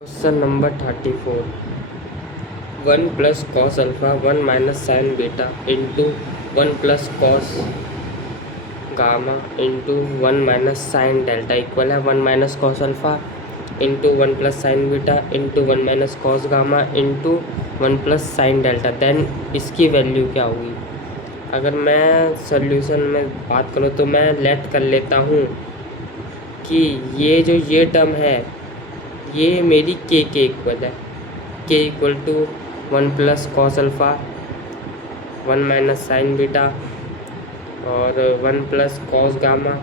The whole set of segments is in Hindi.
Question number 34 1 plus cos alpha 1 minus sine beta into 1 plus cos gamma into 1 minus sine delta equal है 1 minus cos alpha into 1 plus sine beta into 1 minus cos gamma into 1 plus sine delta. Then इसकी वैल्यू क्या होगी? अगर मैं सॉल्यूशन में बात करूँ तो मैं लेट कर लेता हूँ कि ये टर्म है ये मेरी के इक्वल है। K equal to 1 plus cos alpha 1 minus sine beta और 1 प्लस कॉस गामा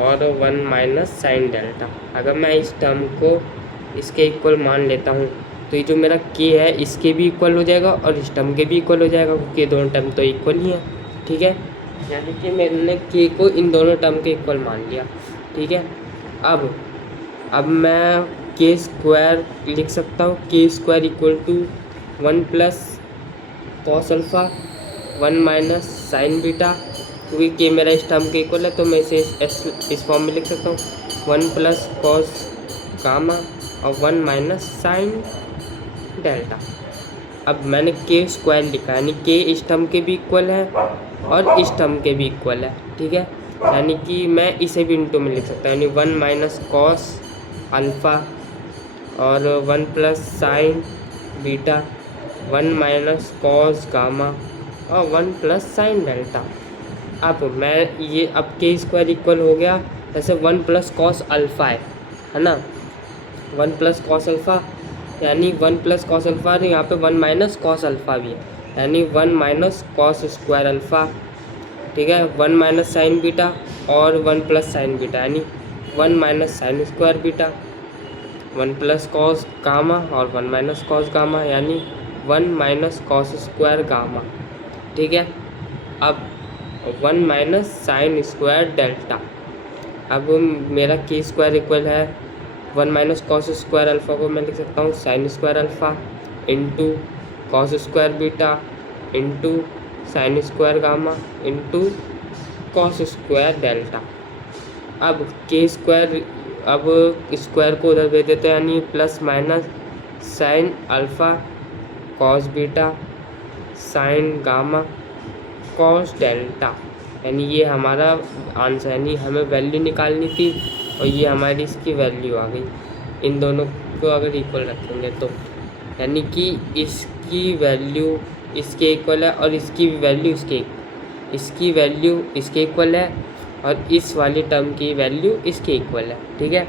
और 1 माइनस साइन डेल्टा। अगर मैं इस टर्म को इसके इक्वल मान लेता हूँ तो ये जो मेरा के है इसके भी इक्वल हो जाएगा और इस टर्म के भी इक्वल हो जाएगा, क्योंकि दोनों टर्म तो इक्वल ही है। ठीक है, यानी कि मैंने के को इन दोनों टर्म के इक्वल मान लिया। ठीक है, अब मैं के स्क्वायर लिख सकता हूँ। K square equal to 1 plus cos alpha 1 minus sine beta, क्योंकि के मेरा इस टर्म के इक्वल है तो मैं इसे इस फॉर्म में लिख सकता हूँ 1 प्लस कॉस गामा और 1 माइनस साइन डेल्टा। अब मैंने के स्क्वायर लिखा, यानी के इस टर्म के भी इक्वल है और इस टर्म के भी इक्वल है। ठीक है, यानी कि मैं इसे भी इंटू में लिख सकता हूँ, यानी 1 माइनस कॉस अल्फ़ा और 1 plus sine beta 1 minus cos gamma और 1 प्लस साइन डेल्टा। अब मैं ये अब के स्क्वायर इक्वल हो गया, जैसे 1 प्लस कॉस अल्फ़ा है ना, 1 प्लस कॉस अल्फ़ा यानी 1 प्लस कॉस अल्फ़ा, यहाँ पे 1 माइनस कॉस अल्फ़ा भी है, यानी 1 माइनस कॉस स्क्वायर अल्फ़ा। ठीक है, 1 माइनस साइन बीटा और 1 प्लस साइन बीटा, यानी 1 minus sine square beta 1 plus cos gamma और 1 माइनस कॉस गामा, यानी 1 माइनस कॉस स्क्वायर गामा। ठीक है, अब 1 माइनस साइन स्क्वायर डेल्टा। अब मेरा के स्क्वायर इक्वल है 1 माइनस कॉस स्क्वायर अल्फ़ा को मैं लिख सकता हूँ sine square alpha into cos square beta into sine square gamma into cos square delta. अब के स्क्वायर, अब स्क्वायर को उधर भेज देते हैं, यानी plus minus sine alpha cos beta sine gamma cos delta, यानी ये हमारा आंसर, यानी हमें वैल्यू निकालनी थी और ये हमारी इसकी वैल्यू आ गई। इन दोनों को अगर इक्वल रखेंगे तो यानी कि इसकी वैल्यू इसके इक्वल है और इसकी वैल्यू इसकी वैल्यू इसके इक्वल है और इस वाली टर्म की वैल्यू इसके इक्वल है। ठीक है,